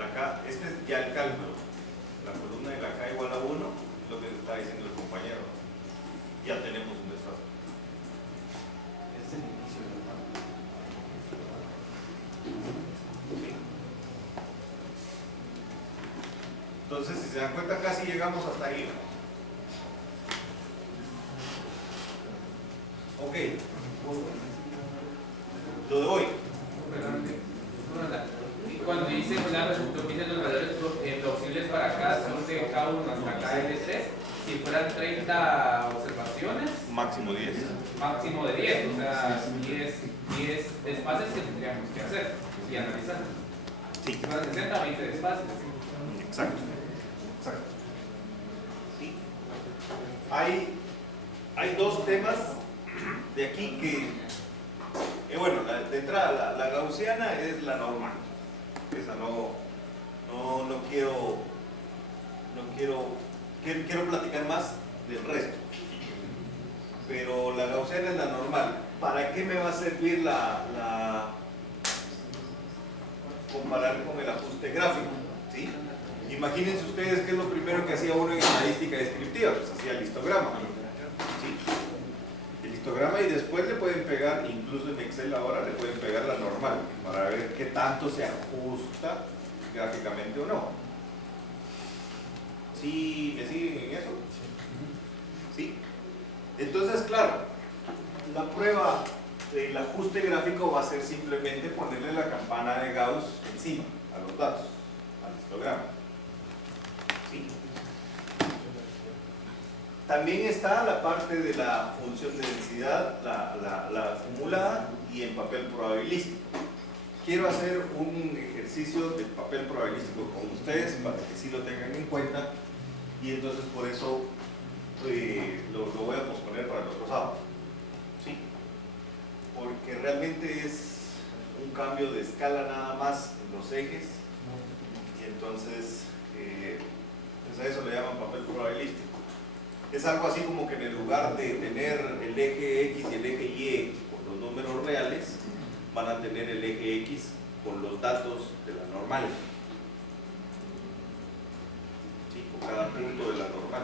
la K, este es ya el cálculo. La columna de la K igual a 1, lo que está diciendo el compañero. Ya tenemos un desfase. Es el inicio de la tabla. ¿Sí? Entonces, si se dan cuenta, casi llegamos hasta ahí. Ok. Lo de hoy. Y cuando dice la resultó que dicen los valores plausibles para cada son de K1 hasta KN3, si fueran 30 observaciones, Máximo 10. máximo de 10, o sea, 10 desfases que tendríamos que hacer y analizar. Sí. Si fueran 60, 20 desfases. Exacto. Exacto. Sí. Hay dos temas de aquí que, bueno, de entrada, la gaussiana es la normal. Esa quiero platicar más del resto. Pero la gaussiana es la normal. ¿Para qué me va a servir comparar con el ajuste gráfico? ¿Sí? Imagínense ustedes qué es lo primero que hacía uno en estadística descriptiva, pues hacía el histograma. ¿Sí? El histograma, y después le pueden pegar, incluso en Excel ahora le pueden pegar la normal para ver qué tanto se ajusta gráficamente o no. ¿Sí me siguen en eso? ¿Sí? Entonces, claro, la prueba del ajuste gráfico va a ser simplemente ponerle la campana de Gauss encima a los datos, al histograma. ¿Sí? También está la parte de la función de densidad, la acumulada, y en papel probabilístico. Quiero hacer un ejercicio de papel probabilístico con ustedes para que sí lo tengan en cuenta, y entonces por eso lo voy a posponer para el otro sábado. ¿Sí? Porque realmente es un cambio de escala nada más en los ejes, y entonces pues a eso le llaman papel probabilístico. Es algo así como que en el lugar de tener el eje X y el eje Y con los números reales, van a tener el eje X con los datos de la normal. ¿Sí? Con cada punto de la normal.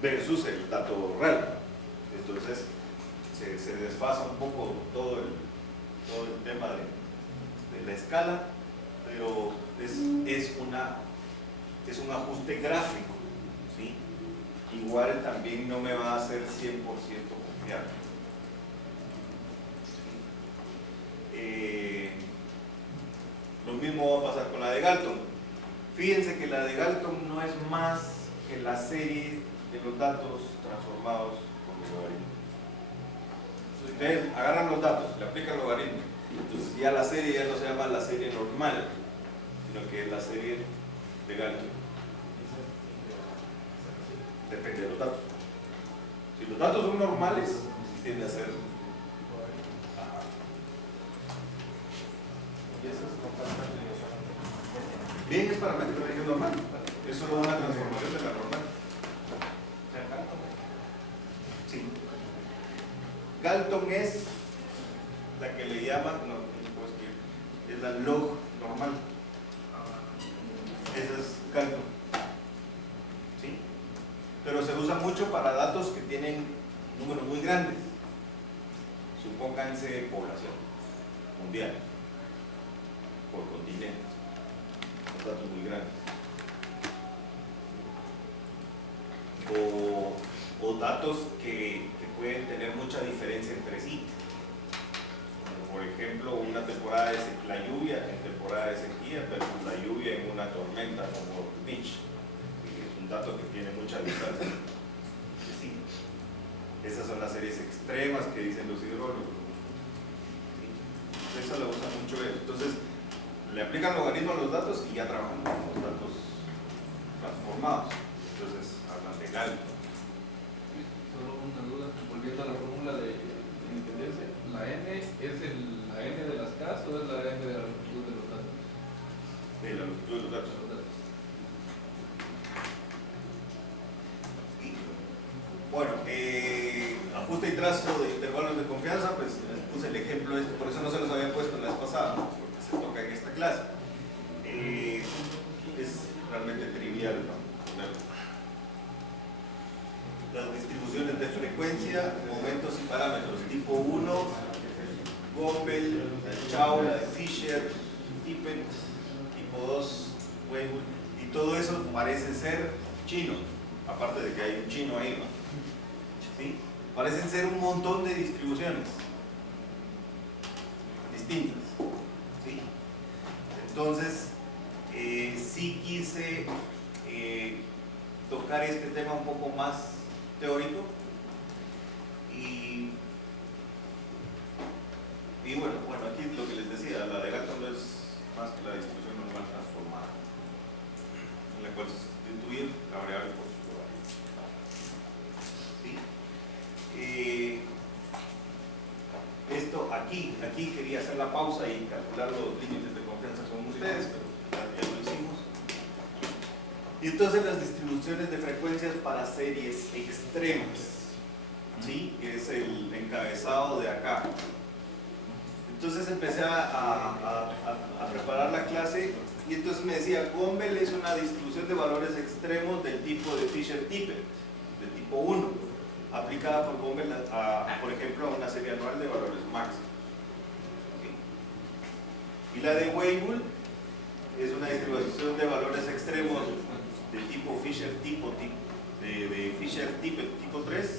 Versus el dato real. Entonces se desfasa un poco todo el tema de la escala, pero es un ajuste gráfico. ¿Sí? Igual también no me va a hacer 100% confiable. Lo mismo va a pasar con la de Galton. Fíjense que la de Galton no es más que la serie de los datos transformados con logaritmo. Ustedes agarran los datos, le aplican logaritmo, entonces ya la serie ya no se llama la serie normal, sino que es la serie de Galton. Depende de los datos. Si los datos son normales, tiende a ser. Ajá. Y eso es completamente Bien, es paramétrico, es normal. Es solo una transformación de la normal. Sí. Galton es la que le llaman, no, es la log normal. Esa es Galton. ¿Sí? Pero se usa mucho para datos que tienen números muy grandes. Supónganse población mundial por continentes. Son datos muy grandes. O datos que pueden tener mucha diferencia entre sí. Como por ejemplo una temporada de la lluvia en temporada de sequía versus la lluvia en una tormenta como Mitch. Es un dato que tiene mucha distancia. Sí. Esas son las series extremas que dicen los hidrólogos. Sí. Eso lo usa mucho él. Entonces, le aplican logaritmo a los datos y ya trabajan con los datos transformados. Entonces, hablan de Galton. Solo una duda, volviendo a la fórmula de independencia, ¿la n es la n de las K o es la n de la longitud de los datos? De la longitud de los datos. Bueno, ajuste y trazo de intervalos de confianza, pues les puse el ejemplo por eso no se los había puesto la vez pasada, porque se toca en esta clase. clase. Es realmente trivial, ¿no? Las distribuciones de frecuencia, momentos y parámetros tipo 1, Gumbel, Chow, Fisher, Tippett, tipo 2, Weibull, y todo eso parece ser chino, aparte de que hay un chino ahí, ¿no? ¿Sí? Parecen ser un montón de distribuciones distintas, ¿sí? Entonces, sí quise tocar este tema un poco más teórico y bueno, aquí lo que les decía, la de Galton no es más que la distribución normal transformada, en la cual se sustituye la variable por su variable. ¿Sí? Esto aquí quería hacer la pausa y calcular los límites de confianza con ustedes, pero ya lo hicimos. Y entonces las distribuciones de frecuencias para series extremas, ¿sí? Que es el encabezado de acá. Entonces empecé a preparar la clase y entonces me decía, Gumbel es una distribución de valores extremos del tipo de Fisher-Tippett, de tipo 1, aplicada por Gumbel, por ejemplo, a una serie anual de valores máximos. ¿Sí? Y la de Weibull es una distribución de valores extremos de tipo Fisher-Tippett tipo 3,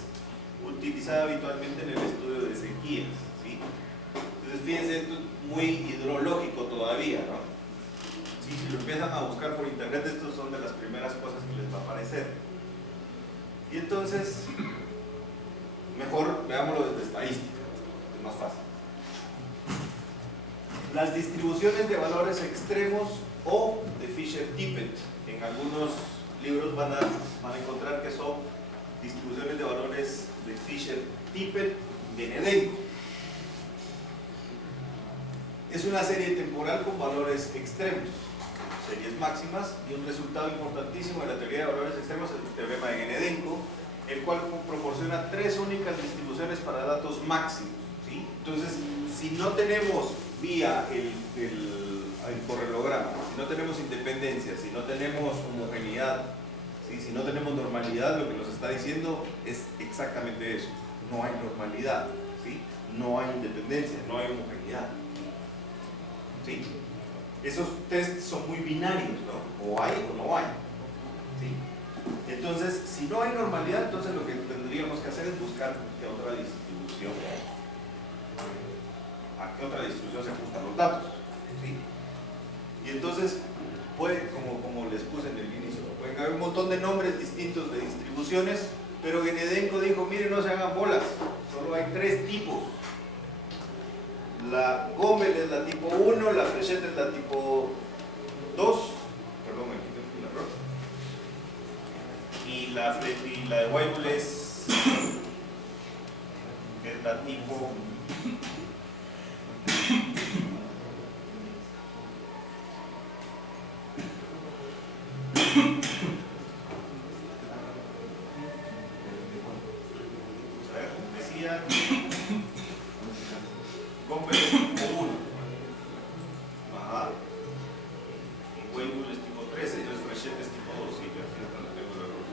utilizada habitualmente en el estudio de sequías. ¿Sí? Entonces fíjense, esto es muy hidrológico todavía, ¿no? ¿Sí? Si lo empiezan a buscar por internet, estos son de las primeras cosas que les va a aparecer. Y entonces, mejor veámoslo desde estadística, es más fácil. Las distribuciones de valores extremos o de Fisher-Tippett, en algunos libros van a encontrar que son distribuciones de valores de Fisher-Tippett de Nedenko. Es una serie temporal con valores extremos, series máximas, y un resultado importantísimo de la teoría de valores extremos es el teorema de Nedenko, el cual proporciona 3 únicas distribuciones para datos máximos. ¿Sí? Entonces, si no tenemos vía el correlograma, si no tenemos independencia, si no tenemos homogeneidad, ¿sí? Si no tenemos normalidad, lo que nos está diciendo es exactamente eso. No hay normalidad, ¿sí? No hay independencia, no hay homogeneidad. ¿Sí? Esos tests son muy binarios, ¿no? O hay o no hay. ¿Sí? Entonces, si no hay normalidad, entonces lo que tendríamos que hacer es buscar qué otra distribución, a qué otra distribución se ajustan los datos. ¿Sí? Y entonces, puede, como les puse en el inicio, pueden haber un montón de nombres distintos de distribuciones, pero Nedenko dijo, miren, no se hagan bolas, solo hay 3 tipos. La Gumbel es la tipo 1, la Fréchet es la tipo 2, perdón, me quité el error, y la de Weibull es la tipo decía Gumbel es tipo 1, ajá, y Weibull es tipo 3, entonces Fréchet es tipo 2, sí, ya tengo el error.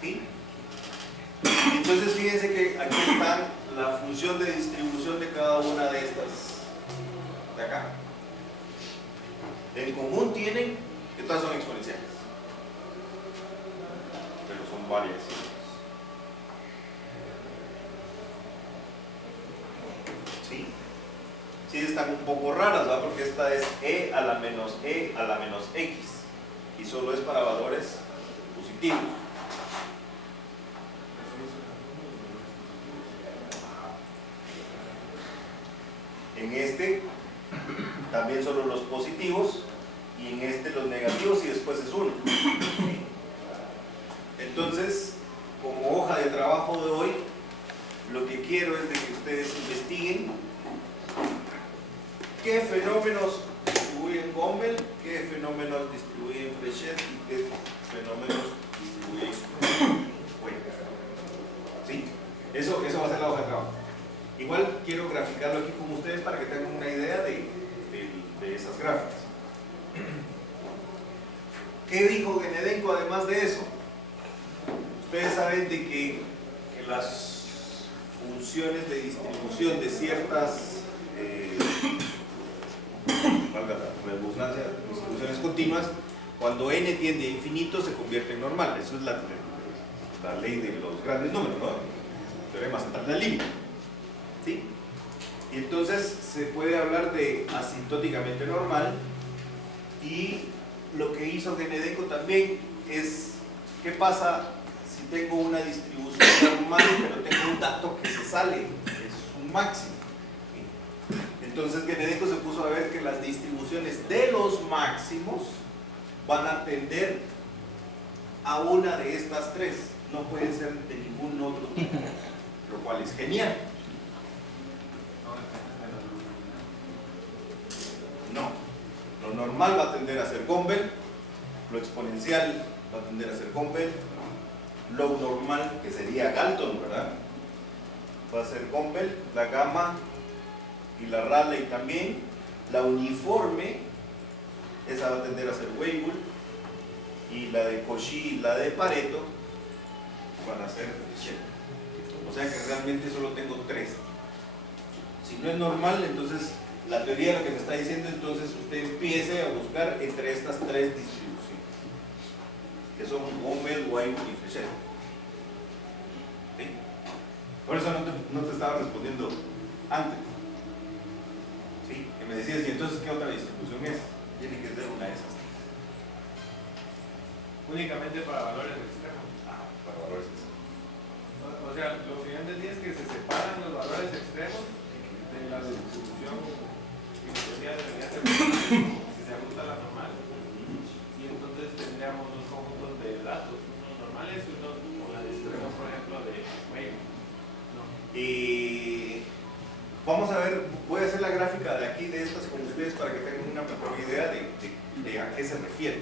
¿Sí? Entonces fíjense que aquí está la función de distribución de cada una de estas de acá. En común tienen que todas son exponenciales, pero son varias. ¿Sí? Sí, están un poco raras, ¿verdad? Porque esta es e a la menos x y solo es para valores positivos. En este también solo los positivos y en este los negativos y después es 1. Entonces, como hoja de trabajo de hoy, lo que quiero es de que ustedes investiguen qué fenómenos distribuyen Gumbel, qué fenómenos distribuyen Frechet y qué fenómenos distribuyen Weyl. ¿Sí? Eso va a ser la hoja de trabajo. Igual quiero graficarlo aquí con ustedes para que tengan una idea de esas gráficas. ¿Qué dijo Genedenko además de eso? Ustedes saben de que las funciones de distribución de ciertas valga la redundancia, distribuciones continuas, cuando n tiende a infinito se convierte en normal. Eso es la ley de los grandes números, ¿no? Teorema central del límite. ¿Sí? Y entonces se puede hablar de asintóticamente normal, y lo que hizo Genedenko también es ¿qué pasa si tengo una distribución normal pero tengo un dato que se sale? Es un máximo. Entonces Genedenko se puso a ver que las distribuciones de los máximos van a tender a una de estas tres, no pueden ser de ningún otro tipo, lo cual es genial. No, lo normal va a tender a ser Gumbel, lo exponencial va a tender a ser Gumbel, lo normal, que sería Galton, ¿verdad? Va a ser Gumbel, la gamma y la Rayleigh también, la uniforme, esa va a tender a ser Weibull, y la de Cauchy y la de Pareto van a ser Shell. O sea que realmente solo tengo tres. Si no es normal, entonces la teoría lo que me está diciendo, entonces usted empiece a buscar entre estas tres distribuciones, que son Gumbel, Weibull y Frechet. ¿Sí? Por eso no te estaba respondiendo antes. ¿Sí? Que me decías, ¿y entonces qué otra distribución es? Tiene que ser una de esas. Únicamente para valores extremos. Para valores extremos. O sea, lo que yo entendí es que se separan los valores extremos de la distribución que debería ser si se ajusta a la normal. Y entonces tendríamos dos conjuntos de datos, unos normales y unos con la distribución, por ejemplo, de Weibull. No. Y vamos a ver, voy a hacer la gráfica de aquí, de estas con ustedes para que tengan una mejor idea de a qué se refiere.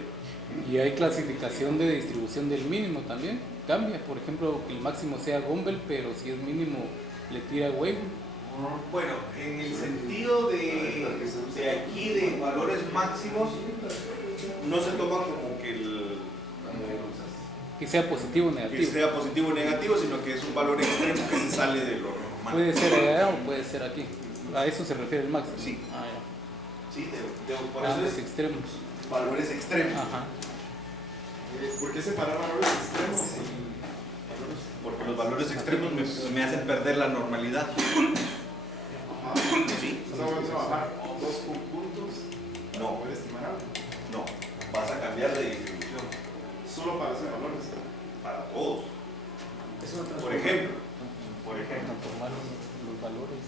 Y hay clasificación de distribución del mínimo también. Cambia, por ejemplo, que el máximo sea Gumbel, pero si es mínimo le tira Weibull. Bueno, en el sentido de aquí de valores máximos, no se toma como Que sea positivo o que negativo. sea positivo o negativo, sino que es un valor extremo que se sale de lo normal. Puede ser allá o puede ser aquí. A eso se refiere el máximo. Sí. Ah, ya. Sí, por eso Ambos es extremos. valores extremos. Ajá. ¿Por qué separar valores extremos y valores? Porque los valores extremos me hacen perder la normalidad. Sí. O sea, vamos a bajar dos conjuntos. No. ¿Puedes estimar algo? No, vas a cambiar de distribución Solo para hacer valores. para todos. Por ejemplo, Transformar los valores.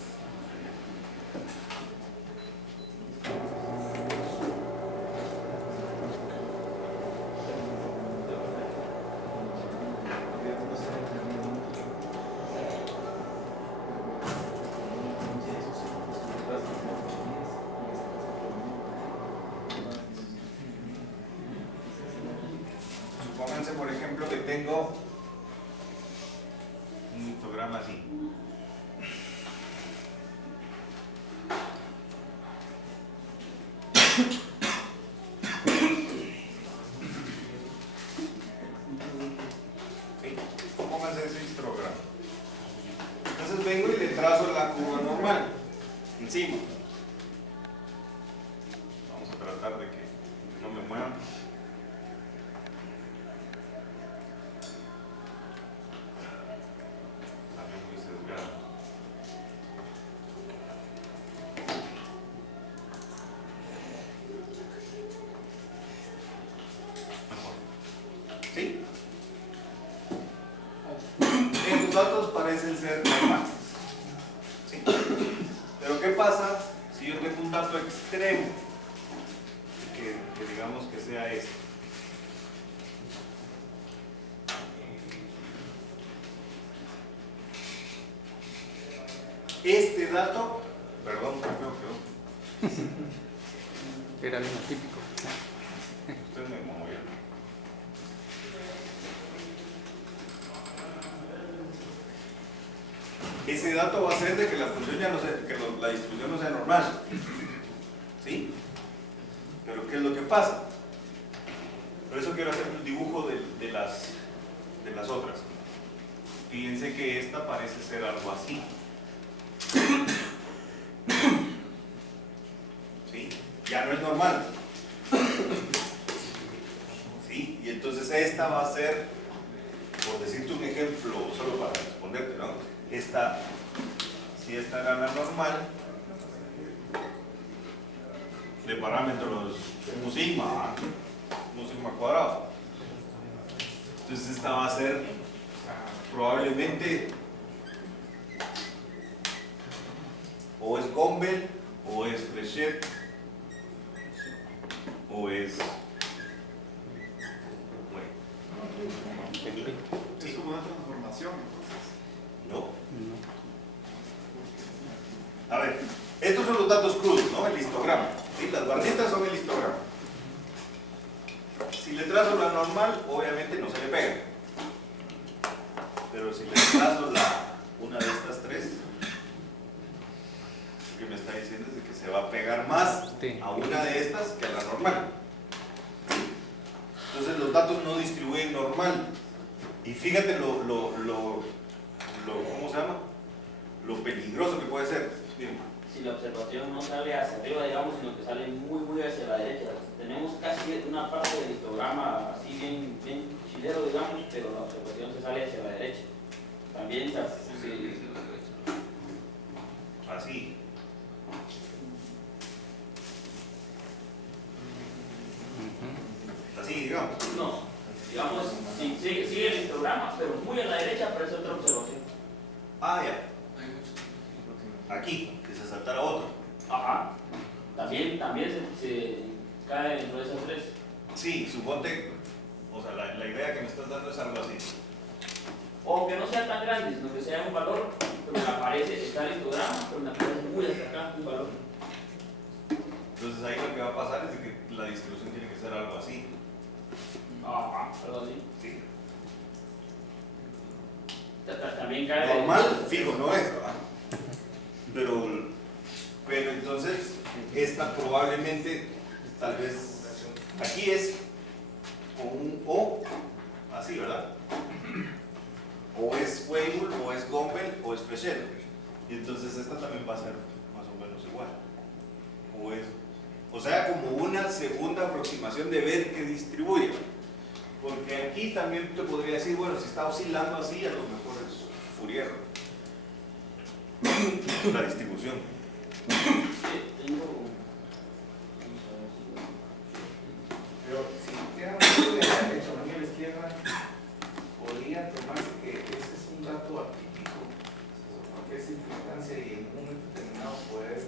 supónganse por ejemplo que tengo un histograma así. ¿Sí? Pónganse ese histograma. Entonces vengo y le trazo la curva normal encima. Vamos a tratar de que no me mueva. Salió muy sesgado. ¿Sí? Estos datos parecen ser normales. ¿Sí? Pero ¿qué pasa si yo tengo un dato extremo? Que digamos que sea este. Este dato, perdón, qué feo quedó. Era bien atípico. ese dato va a ser de que la función ya no sea, la distribución no sea normal. ¿Sí? Pero ¿qué es lo que pasa? Por eso quiero hacer un dibujo de las otras. Fíjense que esta parece ser algo así. ¿Sí? Ya no es normal. ¿Sí? Y entonces esta va a ser, por decirte un ejemplo, solo para responderte, ¿no? Esta, si esta era la normal, de parámetros un sigma cuadrado. Entonces esta va a ser probablemente o es Gumbel, o es Frechet, o es... Bueno, Es como una transformación, entonces. no. A ver, estos son los datos crudos, ¿no? El histograma. ¿Sí? Las barritas son el histograma. Si le trazo la normal, obviamente no se le pega. Pero si le trazo una de estas tres, lo que me está diciendo es de que se va a pegar más a una de estas que a la normal. Entonces los datos no distribuyen normal. Y fíjate ¿cómo se llama? Lo peligroso que puede ser. Dime. Si la observación no sale hacia arriba, digamos, sino que sale muy hacia la derecha. Tenemos casi una parte del histograma así bien chilero, digamos, pero la observación se sale hacia la derecha. También sí. Así. Así, digamos. No, digamos, sí, sigue el histograma, pero muy a la derecha aparece otra observación. Ah, ya. Aquí, que se saltara otro. Ajá. También se cae dentro de esas tres. Sí, suponte, o sea, la idea que me estás dando es algo así. O que no sea tan grande, sino que sea un valor, pero me aparece, está el histograma, pero me aparece muy hacia acá un valor. Entonces ahí lo que va a pasar es de que la distribución tiene que ser algo así. Ajá, algo así. ¿Sí? También cae. Normal, fijo, no es, ¿verdad? Pero entonces, esta probablemente, tal vez, aquí es con un O, así, ¿verdad? O es Weibull, o es Gumbel, o es Frechet. Y entonces esta también va a ser más o menos igual. O sea, como una segunda aproximación de ver qué distribuye. Porque aquí también te podría decir, bueno, si está oscilando así, a lo mejor es Fourier. La distribución. Pero si queda un poco de la derecha o a la izquierda, podría tomarse que ese es un dato atípico, por cualquier circunstancia y en un momento determinado poder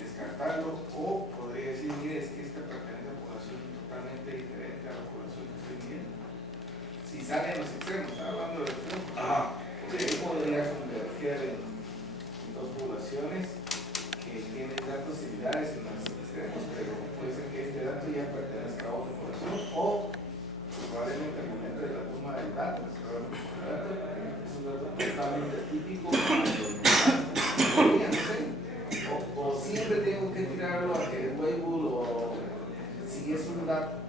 descartarlo, o podría decir, mire, es que esta pertenece a población totalmente diferente a la población que estoy viendo. Si sale en los extremos, está hablando de extremos. Porque ahí podría converger en dos poblaciones que tienen datos similares en los extremos, pero puede ser que este dato ya pertenezca a otra población o probablemente al momento de la toma del dato, es un dato totalmente típico, o siempre tengo que tirarlo a que el Weibull o si es un dato.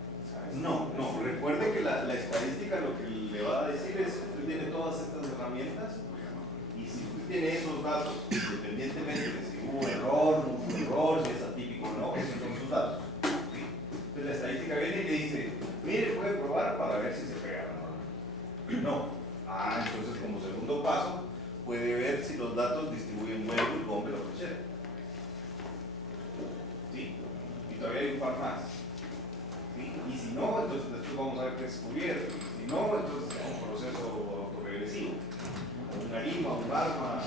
No, recuerde que la estadística lo que le va a decir es, usted tiene todas estas herramientas y si usted tiene esos datos, independientemente de si hubo error, no hubo error, si es atípico o no, esos son sus datos. ¿Sí? Entonces la estadística viene y le dice, mire, puede probar para ver si se pega o no. No. Entonces como segundo paso, puede ver si los datos distribuyen Weibull, Gumbel o Frechet. ¿Sí? Y todavía hay un par más. ¿Sí? Y si no, entonces después vamos a ver qué es Fourier. Si no, entonces es un proceso autoregresivo. Una rima, un arma,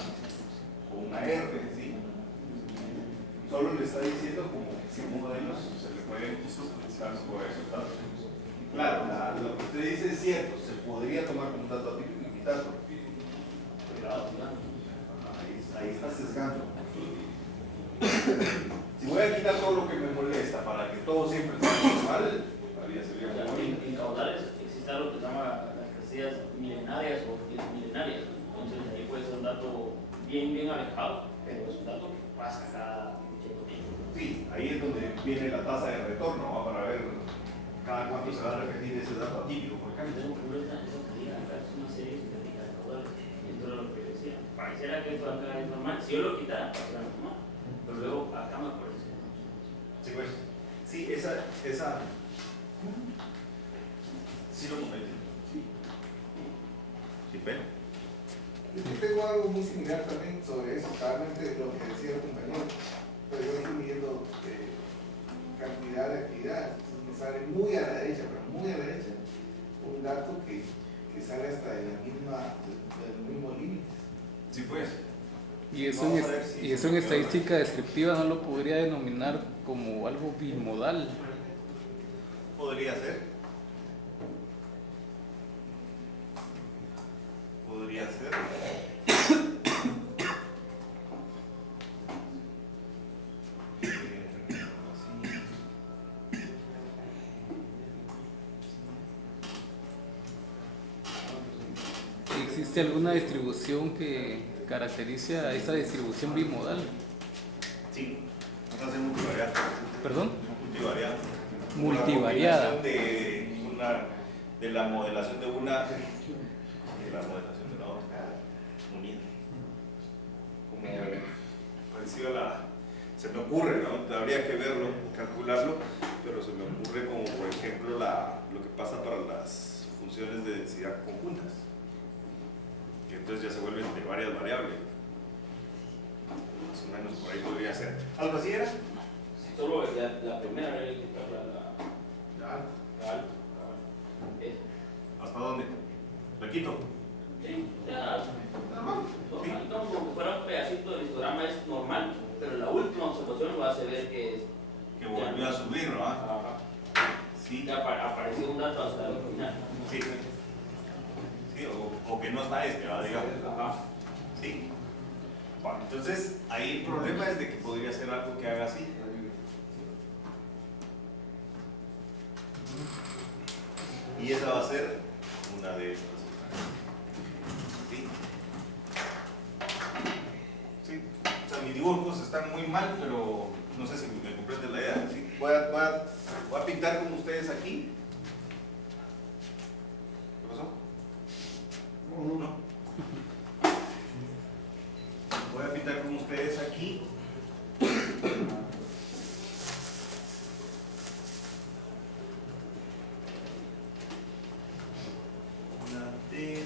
o una R, ¿sí? Solo le está diciendo como que si uno de ellos se le puede buscar por esos datos. Claro, lo que usted dice es cierto, se podría tomar como un dato atípico y quitarlo. Ahí está sesgando. Si voy a quitar todo lo que me molesta para que todo siempre sea normal, todavía sería muy... En caudales existe algo que se llama las casillas milenarias o milenarias. Entonces ahí puede ser un cuando se va a repetir ese dato atípico, por ejemplo. Eso quería acá, es una serie sintética de caudales. Esto era lo que decía. Pareciera que esto acá es normal. Si yo lo quitara, pareciera normal. Pero luego acá me parece. Sí, pues. Sí, esa. Sí lo comenté. Sí, pero. Yo tengo algo muy similar también sobre eso, claramente lo que decía el compañero, pero yo estoy midiendo cantidad de actividades, entonces me sale muy a la derecha, pero muy a la derecha, un dato que sale hasta de del mismo límite. Sí, pues. Y eso, Vamos a ver si y eso en estadística descriptiva no lo podría denominar como algo bimodal. Podría ser. Podría ser. ¿Existe alguna distribución que caracterice a esa distribución bimodal? Sí. Vamos a hacer multivariada. ¿Perdón? Multivariada. Multivariada. Una combinación de la modelación de una y la modelación de la otra. Unida. Como parecido a la. Se me ocurre, ¿no? Habría que verlo, calcularlo, pero se me ocurre como, por ejemplo, lo que pasa para las funciones de densidad conjuntas. Y entonces ya se vuelven de varias variables. Más o menos por ahí podría ser. ¿Algo así era? Solo la primera era quitar la alta. ¿Hasta dónde? ¿La quito? Sí, ya. Normal. Como que fuera un pedacito del histograma es normal, pero la última observación lo hace ver que es. Que volvió a subir, ¿no? Ajá. Sí. Ya apareció un dato hasta el final. Sí. Sí, o que no está digamos. Ajá. Sí. Bueno, entonces ahí el problema es de que podría ser algo que haga así. Y esa va a ser una de estas. ¿Sí? Sí. O sea, mis dibujos están muy mal, pero no sé si me comprende la idea. ¿Sí? Voy a pintar con ustedes aquí. ¿Qué pasó? No. Voy a pintar con ustedes aquí. Una T.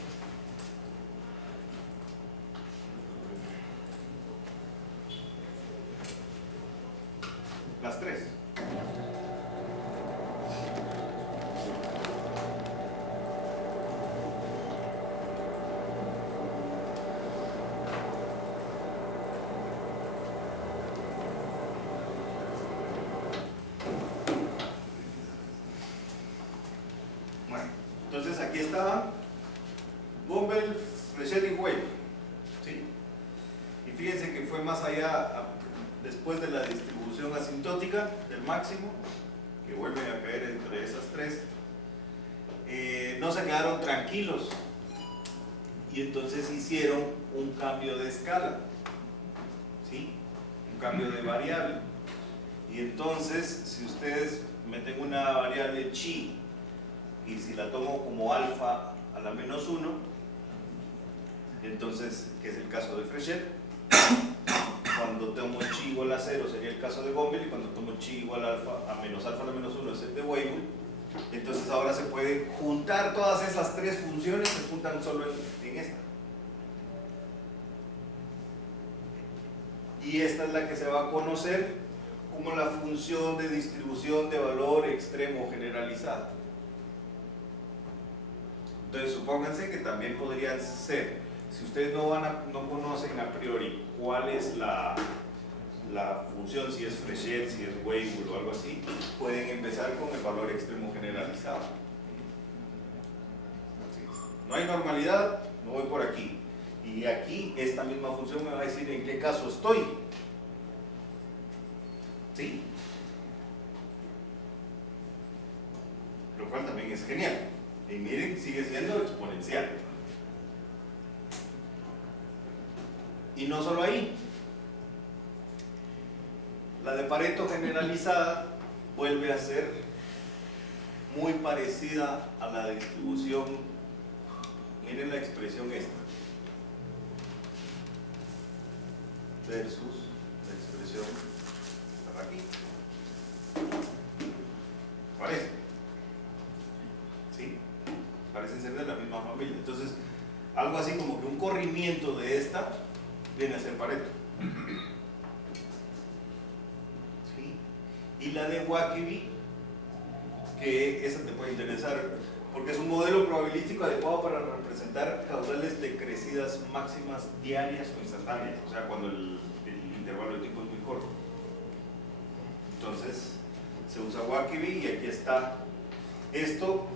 Las tres. Bueno, entonces aquí está Gumbel, Frechet y Weil. ¿Sí? Y fíjense que fue más allá después de la distribución asintótica del máximo, que vuelven a caer entre esas tres. No se quedaron tranquilos y entonces hicieron un cambio de escala, ¿sí? Un cambio de variable. Y entonces, si ustedes meten una variable chi y si la tomo como alfa a la menos 1, entonces, que es el caso de Frechet, cuando tomo chi igual a 0 sería el caso de Gumbel, y cuando tomo chi igual a alfa a la menos 1 es el de Weibull. Entonces ahora se pueden juntar todas esas tres funciones, se juntan solo en esta. Y esta es la que se va a conocer como la función de distribución de valor extremo generalizada. Entonces supónganse que también podrían ser, si ustedes no conocen a priori cuál es la función, si es Frechet, si es Weibull o algo así, pueden empezar con el valor extremo generalizado. No hay normalidad, no voy por aquí. Y aquí esta misma función me va a decir en qué caso estoy. ¿Sí? Lo cual también es genial. Y miren, sigue siendo exponencial. Y no solo ahí. La de Pareto generalizada vuelve a ser muy parecida a la distribución. Miren la expresión esta versus la expresión aquí. Parece, ¿sí? Parecen ser de la misma familia. Entonces, algo así como que un corrimiento de esta viene a ser Pareto. ¿Sí? Y la de Wackery, que esa te puede interesar, porque es un modelo probabilístico adecuado para representar caudales decrecidas máximas diarias o instantáneas, o sea, cuando el intervalo de tiempo es muy corto. Entonces, se usa Wackery y aquí está esto,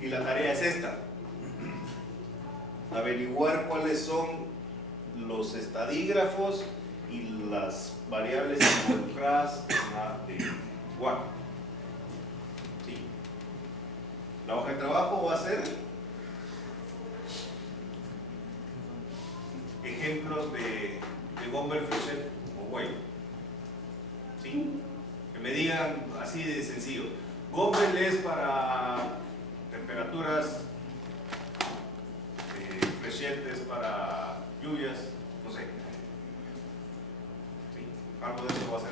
y la tarea es esta: averiguar cuáles son los estadígrafos y las variables involucradas en la de Wackery. ¿Sí? La hoja de trabajo va a ser ejemplos de Gumbel, Fréchet o Weyl. ¿Sí? Que me digan así de sencillo: Gumbel es para temperaturas, Fréchet es para lluvias, no sé. ¿Sí? Algo de eso va a ser,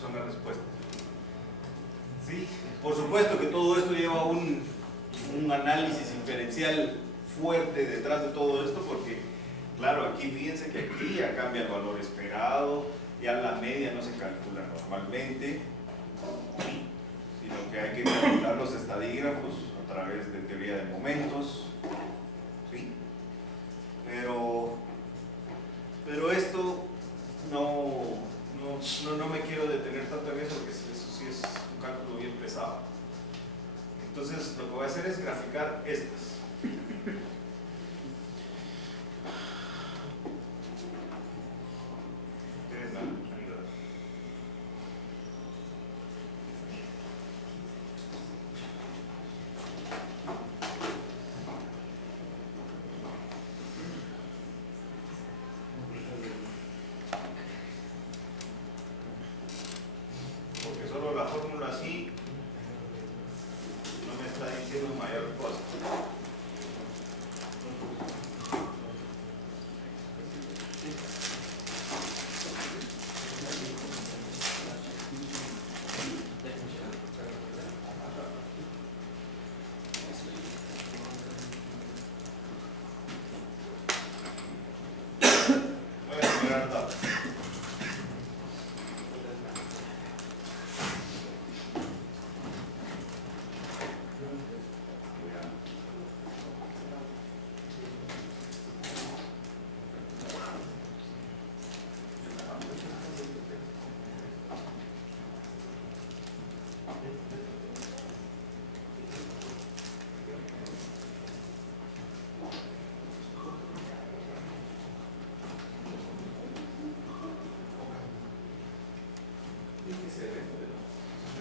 son las respuestas. ¿Sí? Por supuesto que todo esto lleva un análisis inferencial fuerte detrás de todo esto, porque claro, aquí fíjense que aquí ya cambia el valor esperado, ya la media no se calcula normalmente, ¿sí? Sino que hay que calcular los estadígrafos a través de teoría de momentos, ¿sí? Pero esto no me quiero detener tanto en eso, porque eso sí es un cálculo bien pesado. Entonces lo que voy a hacer es graficar estas. Ustedes van a ayudar. Porque solo la fórmula así no me está diciendo mayor cosa. Voy a mirar datos.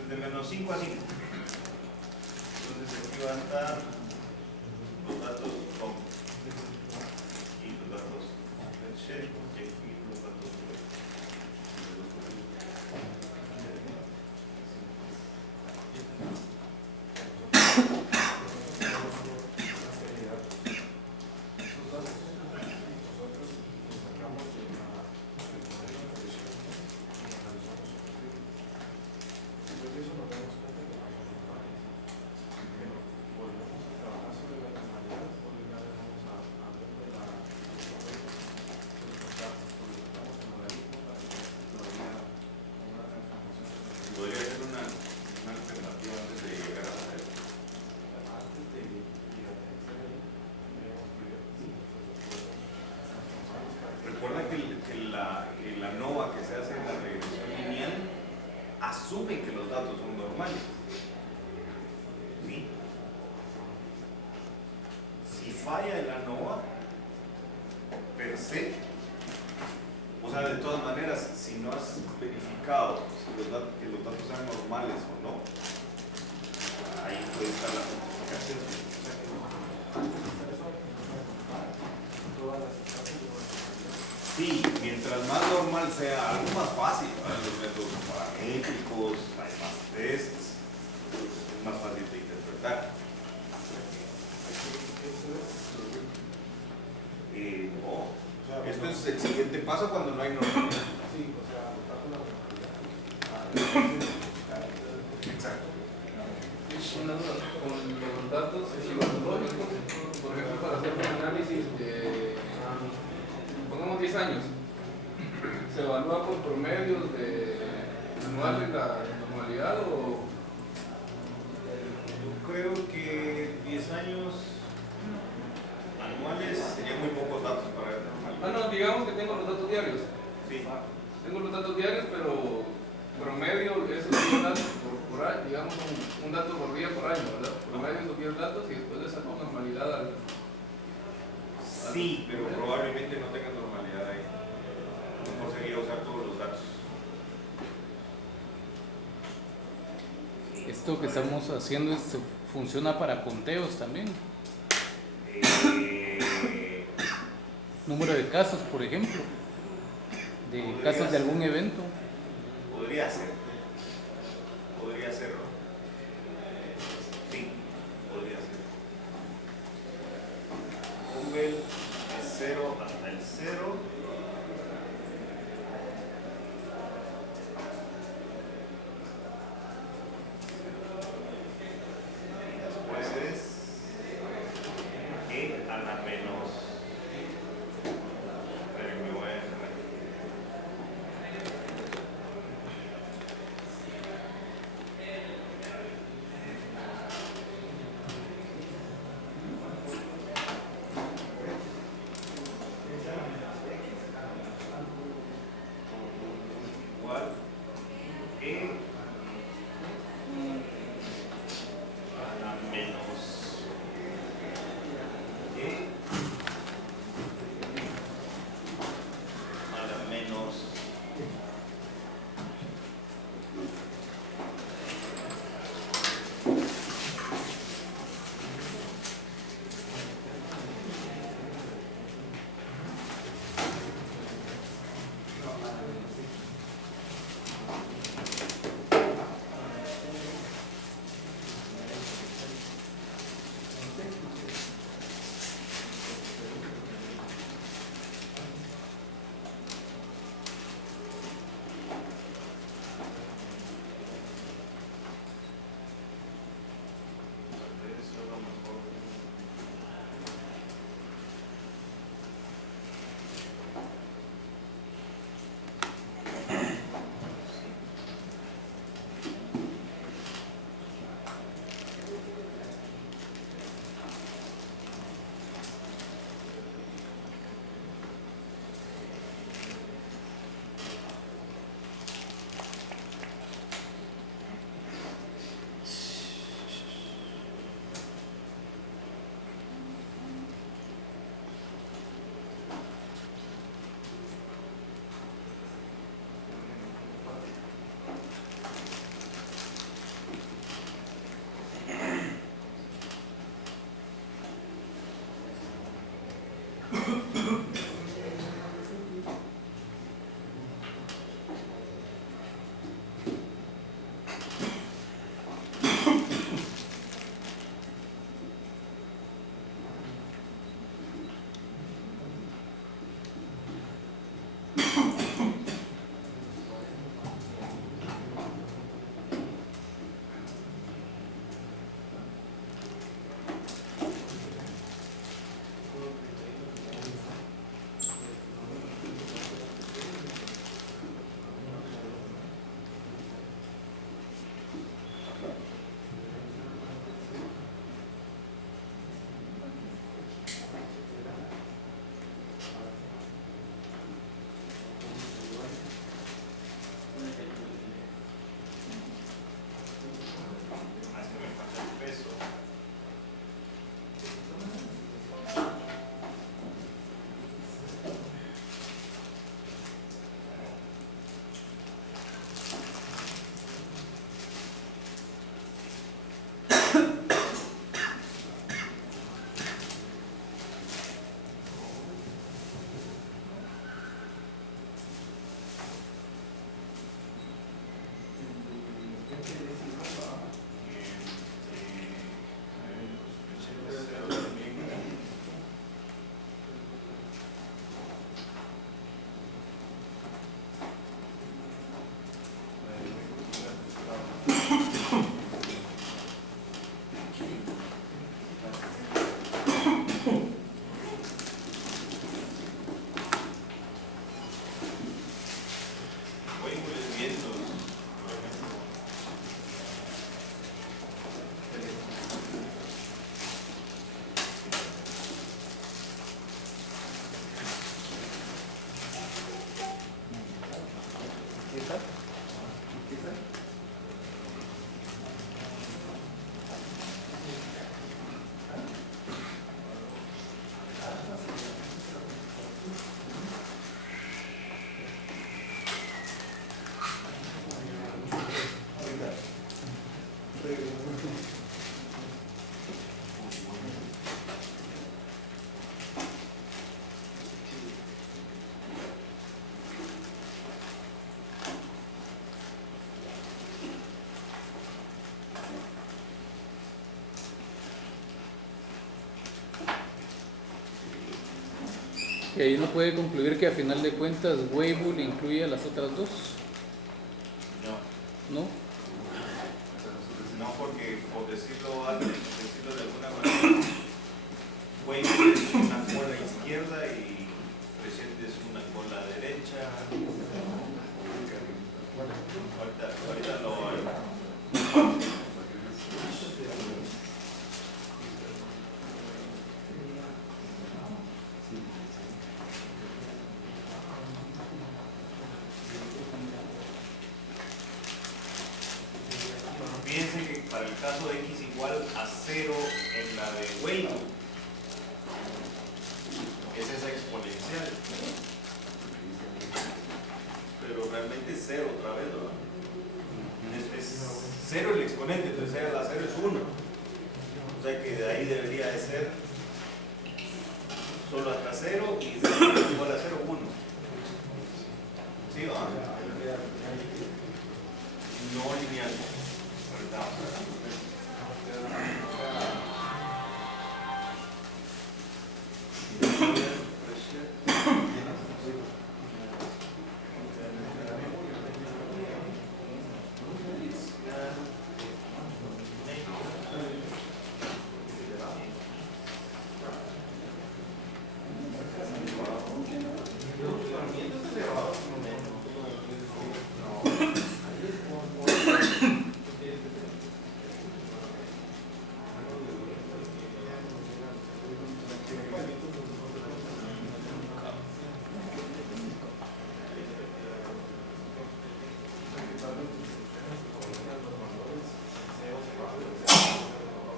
De menos 5 a 5. Entonces aquí va a estar los datos con y los datos Fréchet y aquí los datos podría ser una alternativa antes de llegar a hacer. Recuerda que la NOVA que se hace en la regresión lineal asume que los datos son normales. ¿Sí? Si falla el ANOVA per se, o sea, de todas maneras, si no has verificado si que los datos sean normales o no, ahí puede estar la justificación. Sí, mientras más normal sea, algo más fácil, ¿verdad? Los métodos paramétricos, hay más tests, es más fácil de es el siguiente paso cuando no hay normalidad. Sí, o sea, buscar una normalidad. Exacto. Una duda, con los datos epidemiológicos, por ejemplo, para hacer un análisis de, pongamos 10 años, ¿se evalúa por promedios de anuales la normalidad o...? Yo creo que 10 años anuales serían muy pocos datos para ver normalidad. No, digamos que tengo los datos diarios. Sí. Tengo los datos diarios, pero promedio esos 10 datos por año, digamos un dato por día por año, ¿verdad? Promedio esos 10 datos y después le saco normalidad al... Sí, pero probablemente no tenga normalidad ahí. Mejor sería usar todos los datos. Esto que estamos haciendo funciona para conteos también. Número de casos, por ejemplo, de casos de algún evento. Podría ser. Podría serlo. Sí, podría ser. Google es 0 hasta el 0. Después es E a la menos. Espérenme, voy a dejar. Y ahí uno puede concluir que a final de cuentas Weibull incluye a las otras dos, No, ¿no? no porque por decirlo de alguna manera, Weibull es una cola izquierda y Frechette es una cola derecha. Ahorita lo... Fíjense que para el caso de x igual a 0 en la de Weibull, es esa exponencial. Pero realmente es 0 otra vez, ¿verdad? Es 0 el exponente, entonces la 0 es 1. O sea que de ahí debería de ser solo hasta 0 y igual a 0, 1. ¿Sí, va? No lineal. Ahorita vamos a ver.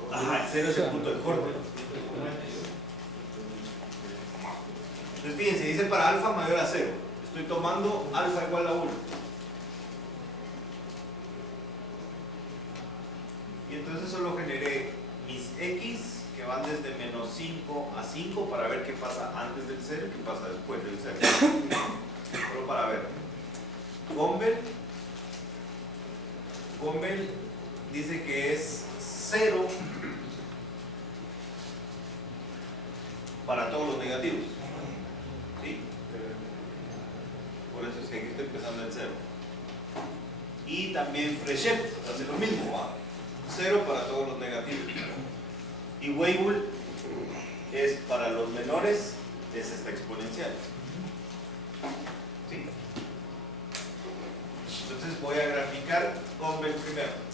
Ajá, 0 es el punto de corte. Entonces fíjense, dice para alfa mayor a 0. Estoy tomando alfa igual a 1. Y entonces solo generé mis x que van desde menos 5 a 5 para ver qué pasa antes del 0 y qué pasa después del 0. Solo para ver. Gumbel dice que es 0 para todos los negativos. ¿Sí? Por eso es que aquí estoy empezando en 0. Y también Frechette hace lo mismo, ¿va? 0 para todos los negativos. Y Weibull es para los menores, es esta exponencial. ¿Sí? Entonces voy a graficar Gumbel primero.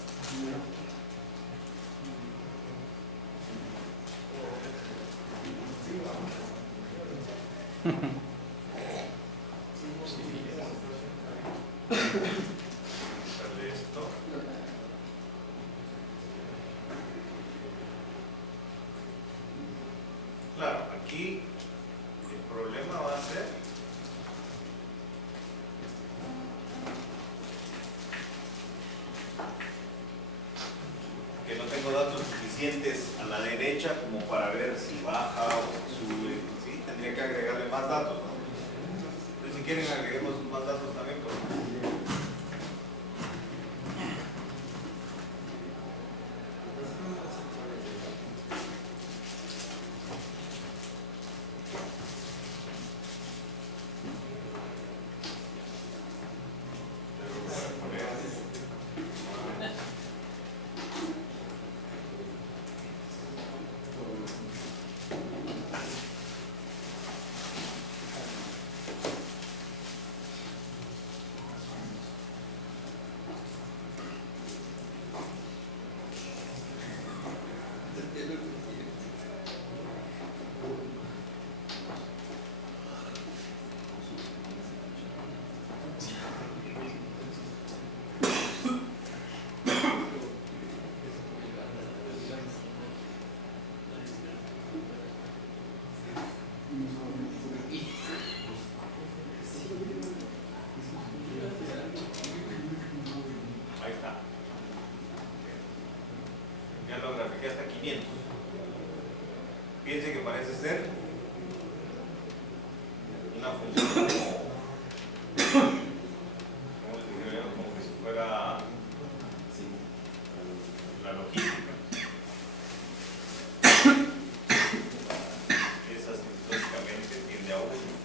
Sale esto. Claro, aquí el problema va a ser que no tengo datos suficientes a la derecha como para ver si baja o si sube. ¿Sí? Tendría que agregarle más datos, ¿no? Entonces, si quieren, agreguemos más datos también. Ahí está. Ya lo grafiqué hasta 500. Fíjense que parece ser una función como les dije yo? Como que si fuera la logística. Esa asintóticamente tiende a 1.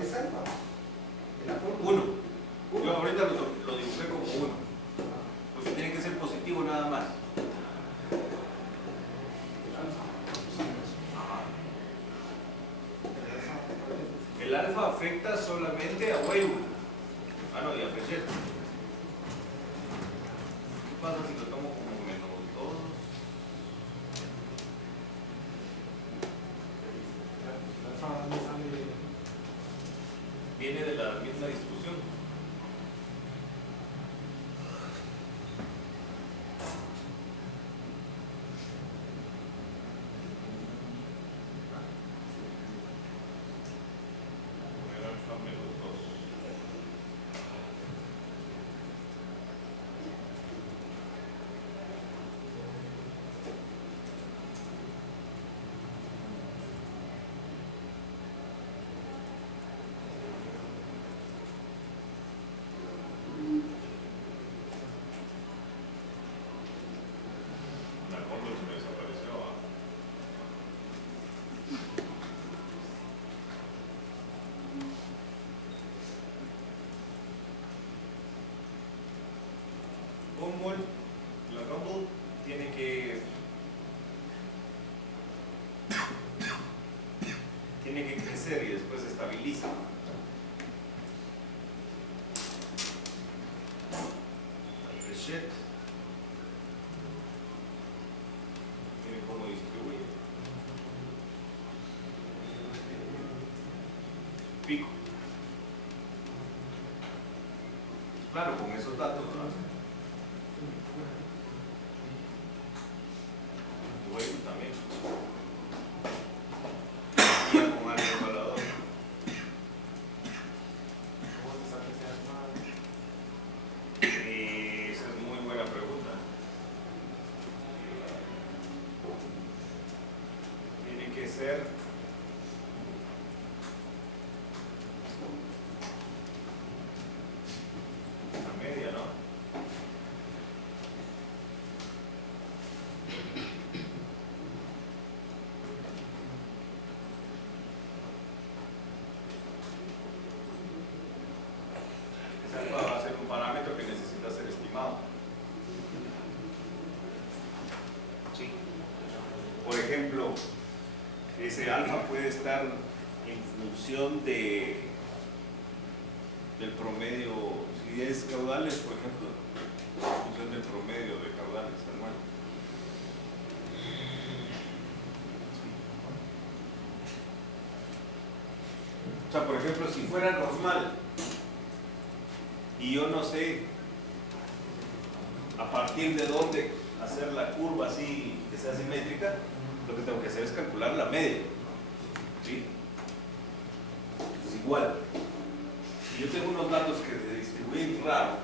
¿Cuál es alfa? En la fórmula. 1. Yo ahorita lo dibujé como 1. Pues tiene que ser positivo nada más. El alfa afecta solamente a Weibull. Ah, no, y a Frechet. ¿Qué pasa si lo tomo como -2? Viene de la misma distribución. El alfa -2. La fondo se me desapareció. Humboldt, la Rumble tiene que crecer y después se estabiliza. El Frechet tiene cómo distribuye. Pico. Claro, con esos datos, ¿no? Bueno, también. Y con algo evaluador. Esa es muy buena pregunta. Tiene que ser la media, ¿no? Ese va a ser un parámetro que necesita ser estimado. Sí. Por ejemplo, ese alfa puede estar en función del promedio, si es caudales, por ejemplo, en función del promedio de caudales anuales. O sea, por ejemplo, si fuera normal y yo no sé a partir de dónde hacer la curva así que sea simétrica, lo que tengo que hacer es calcular la media. ¿Sí? Pues igual, si yo tengo unos datos que se distribuyen raro,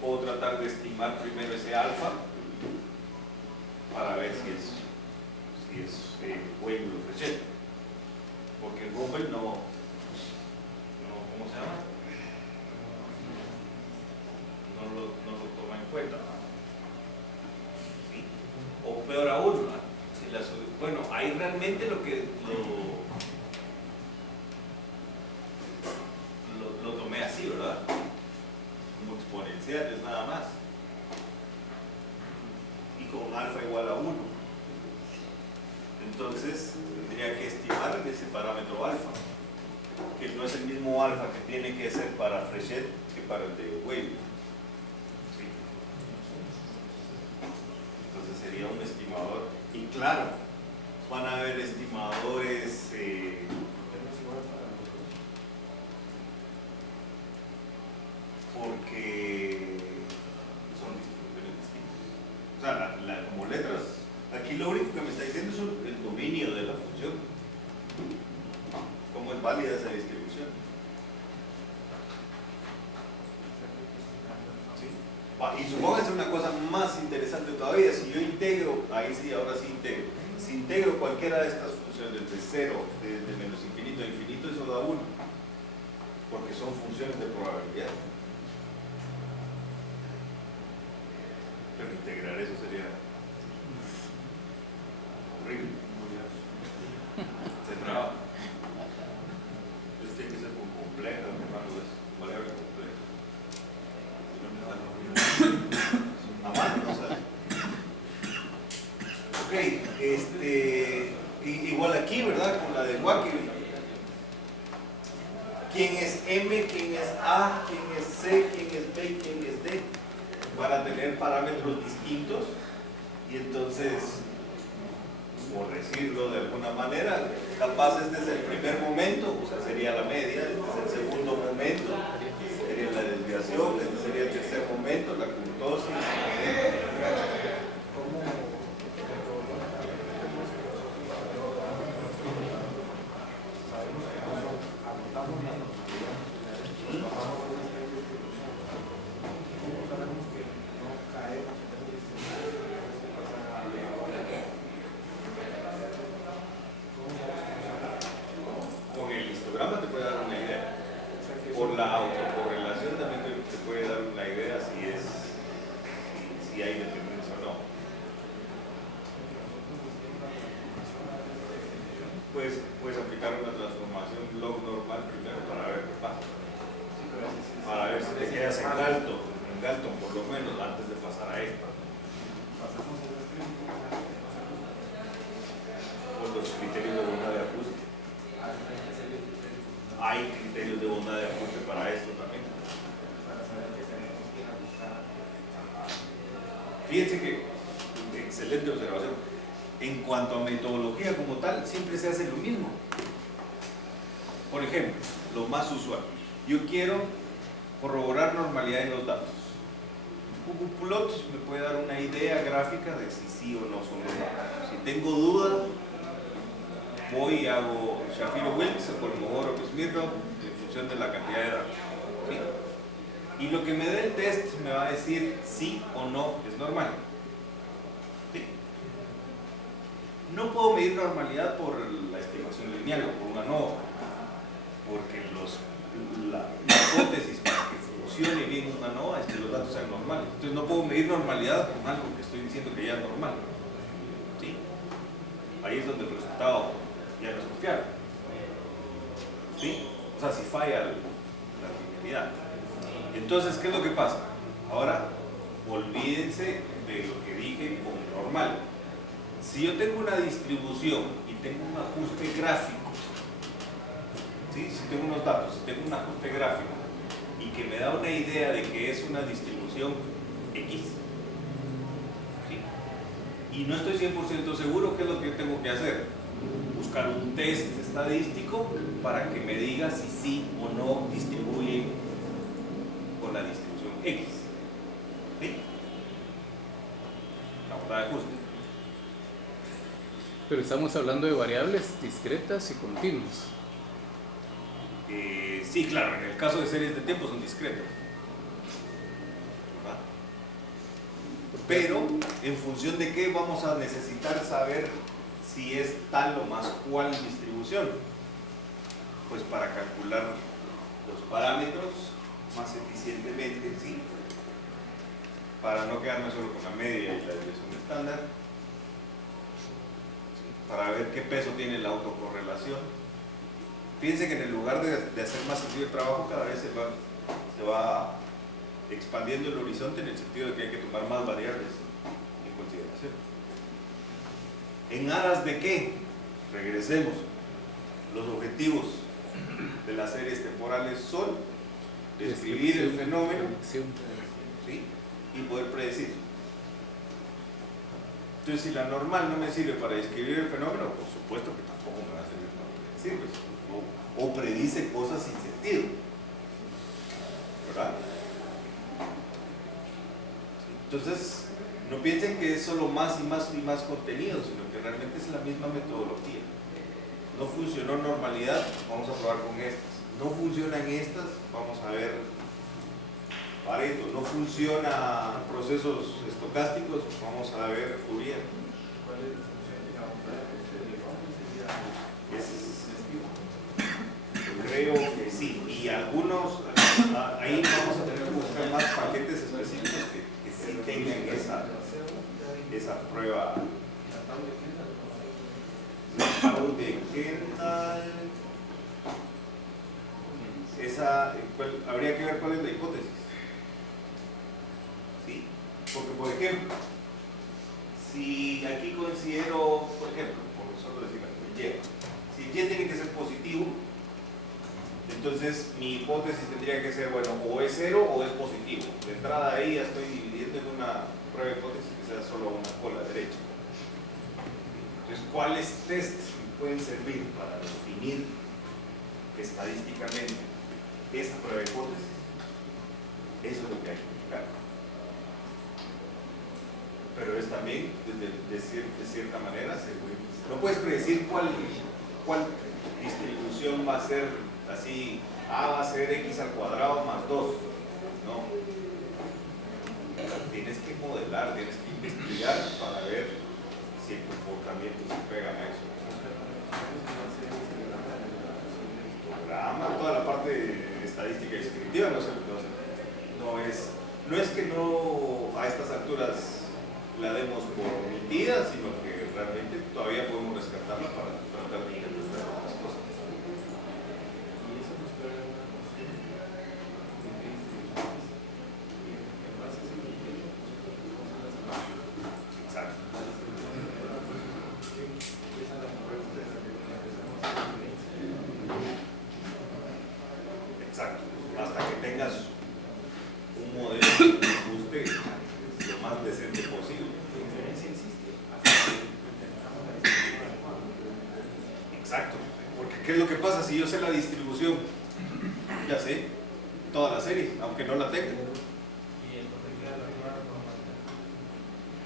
puedo tratar de estimar primero ese alfa para ver si es Weibull o Frechet, porque el Rumble no, ¿cómo se llama? No lo toma en cuenta. ¿Sí? O peor aún, ¿no? Bueno, ahí realmente lo tomé así, ¿verdad? Como exponenciales nada más. Y con alfa igual a 1. Entonces tendría que estimar ese parámetro alfa, que no es el mismo alfa que tiene que ser para Frechet que para el de Weibull. ¿Sí? Entonces sería un estimador. Y claro, van a haber estimadores porque son distribuciones distintas. O sea, como letras, aquí lo único que me está diciendo es el dominio de la función. ¿Cómo es válida esa distribución? ¿Sí? Y supónganse una cosa más interesante todavía, si yo integro, ahí sí, ahora sí integro. Si integro cualquiera de estas funciones desde 0, desde menos infinito a infinito, eso da 1, porque son funciones de probabilidad. Pero integrar eso sería horrible. Se traba. Igual aquí, ¿verdad? Con la de Wacky. ¿Quién es M? ¿Quién es A? ¿Quién es C? ¿Quién es B? ¿Quién es D? Van a tener parámetros distintos y entonces, por decirlo de alguna manera, capaz este es el primer momento, o sea, sería la media, este es el segundo momento, sería la desviación, este sería el tercer momento, la curtosis. Con el histograma te puede dar una idea. Por la autocorrelación también te puede dar una idea si hay dependencia o no. Puedes aplicar una transformación log normal primero para ver qué pasa. Para ver si te quedas en Galton por lo menos antes de pasar a esto. Con los criterios de bondad de ajuste. Hay criterios de bondad de ajuste para esto también. Fíjense que, excelente observación. En cuanto a metodología como tal, siempre se hace lo mismo. Por ejemplo, lo más usual. Yo quiero corroborar normalidad en los datos. Ggplot me puede dar una idea gráfica de si sí o no son los datos. Si tengo duda, voy y hago Shapiro-Wilks o Kolmogorov o Smirnov en función de la cantidad de datos. ¿Sí? Y lo que me dé el test me va a decir sí o no es normal. ¿Sí? No puedo medir normalidad por la estimación lineal o por una NOVA, porque la hipótesis para que funcione bien una NOVA es que los datos sean normales. Entonces no puedo medir normalidad con algo que estoy diciendo que ya es normal. ¿Sí? Ahí es donde el resultado ya no es confiable. ¿Sí? O sea, si falla la linealidad. Entonces, ¿qué es lo que pasa? Ahora, olvídense de lo que dije con normal. Si yo tengo una distribución y tengo un ajuste gráfico, ¿sí? Si tengo unos datos, si tengo un ajuste gráfico y que me da una idea de que es una distribución X, ¿sí? Y no estoy 100% seguro, ¿qué es lo que yo tengo que hacer? Buscar un test estadístico para que me diga si sí o no distribuye con la distribución X. ¿Sí? La bondad de ajuste. Pero estamos hablando de variables discretas y continuas. Sí, claro, en el caso de series de tiempo son discretas. ¿Verdad? Pero, en función de qué vamos a necesitar saber si es tal o más cual distribución. Pues para calcular los parámetros más eficientemente, ¿sí? Para no quedarme solo con la media y la desviación estándar. Para ver qué peso tiene la autocorrelación. Fíjense que en el lugar de hacer más sencillo el trabajo, cada vez se va expandiendo el horizonte en el sentido de que hay que tomar más variables en consideración. ¿En aras de qué? Regresemos. Los objetivos de las series temporales son describir el fenómeno, ¿sí? Y poder predecir. Entonces, si la normal no me sirve para describir el fenómeno, por supuesto que tampoco me va a servir para predecirlo. O predice cosas sin sentido. ¿Verdad? Entonces, no piensen que es solo más y más y más contenido, sino que realmente es la misma metodología. No funcionó normalidad, vamos a probar con estas. No funcionan estas, vamos a ver Pareto. No funciona procesos estocásticos, vamos a ver Fourier. Creo que sí, y algunos, ahí vamos a tener que buscar más paquetes específicos que sí tengan esa prueba. De Kendall, habría que ver cuál es la hipótesis. ¿Sí? Porque, por ejemplo, si aquí considero, por ejemplo, por solo decir algo, Y, si Y tiene que ser positivo, entonces mi hipótesis tendría que ser, bueno, o es 0 o es positivo. De entrada ahí ya estoy dividiendo en una prueba de hipótesis que sea solo una cola derecha. Entonces, ¿cuáles tests pueden servir para definir estadísticamente esa prueba de hipótesis? Eso es lo que hay que buscar. Pero es también, de cierta manera, no puedes predecir cuál distribución va a ser así, A va a ser X al cuadrado más 2. No. Tienes que modelar, tienes que investigar para ver si el comportamiento se pega a eso. Toda la parte estadística y descriptiva no es que no a estas alturas la demos por omitida, sino que realmente todavía podemos rescatarla para tratar de interpretar otras cosas. Exacto. Exacto. Hasta que tengas un modelo que te guste lo más decente posible. Exacto. Porque ¿qué es lo que pasa si yo sé la distribución? Ya sé toda la serie, aunque no la tenga.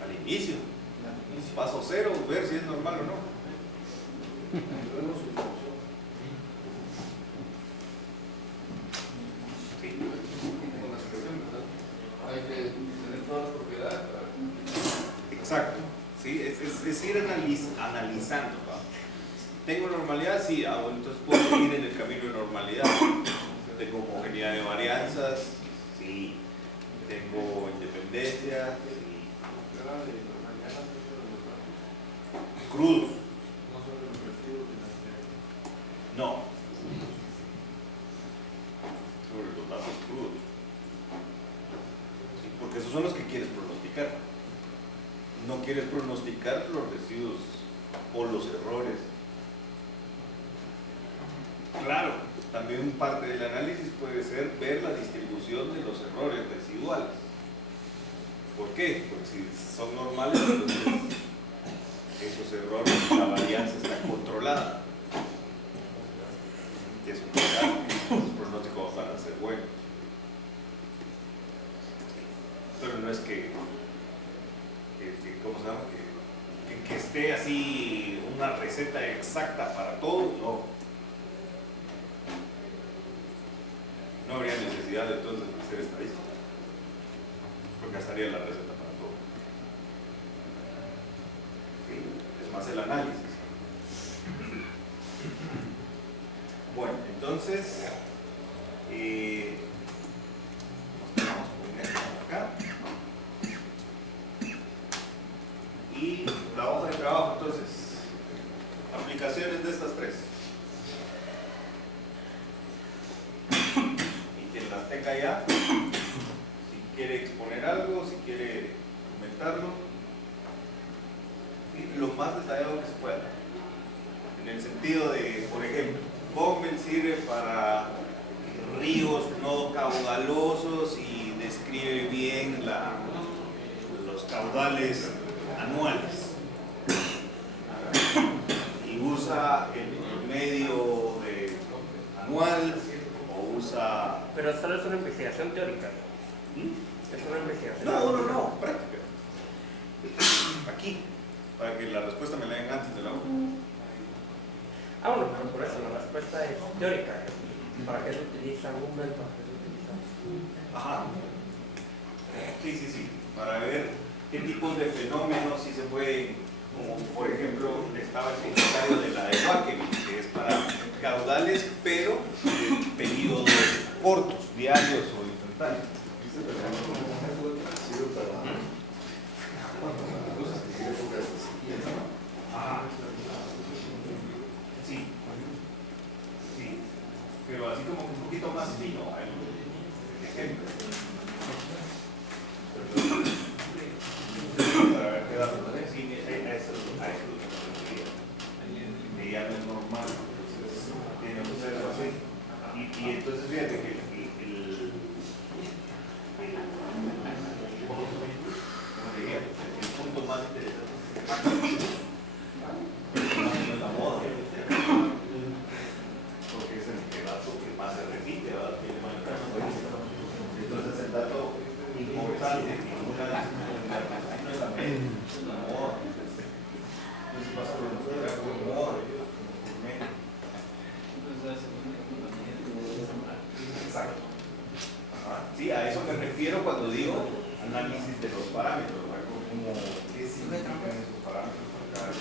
Al inicio. Paso 0, ver si es normal o no. Sí. Con la situación, ¿verdad? Hay que tener todas las propiedades para... Exacto. Sí, es ir analizando. ¿Va? ¿Tengo normalidad? Sí, entonces puedo seguir en el camino de normalidad. Tengo homogeneidad de varianzas, sí. Tengo independencia, sí. Crudo. No. Sobre los datos crudos. Sí, porque esos son los que quieres pronosticar. No quieres pronosticar los residuos o los errores. Claro, también parte del análisis puede ser ver la distribución de los errores residuales. ¿Por qué? Porque si son normales, entonces esos errores, la varianza está controlada. Y eso los pronósticos van a ser buenos. Pero no es que ¿cómo se llama? Que esté así una receta exacta para todo, no. No habría necesidad entonces de hacer estadística, porque estaría la receta para todo. ¿Sí? Es más el análisis. Bueno, entonces nos quedamos con esto acá. Y la hoja de trabajo, entonces, aplicaciones de estas tres. Y quien las tenga ya, si quiere exponer algo, si quiere comentarlo, ¿sí? Lo más detallado que se pueda. En el sentido de, por ejemplo, Bombel sirve para ríos no caudalosos y describe bien los caudales anuales y usa el promedio anual o usa... Pero solo es una investigación teórica. Es una investigación. No, práctica. Aquí, para que la respuesta me la den antes de la hoja. Ah, bueno, pero por eso la respuesta es teórica. ¿Para qué se utiliza Google? ¿Para qué se utiliza? Ajá. Sí. Para ver qué tipos de fenómenos sí se pueden, como por ejemplo, estaba el comentario de la de Wackerman, que es para caudales, pero de periodos cortos, diarios o instantáneos. Ajá. Sí. Pero así como un poquito más fino, hay ejemplos. Para ver qué datos, sí. no es la media, es una moda. Entonces vas a considerar como moda. Exacto. Ajá. Sí, a eso me refiero cuando digo análisis de los parámetros, ¿verdad? Como qué significan esos parámetros para cada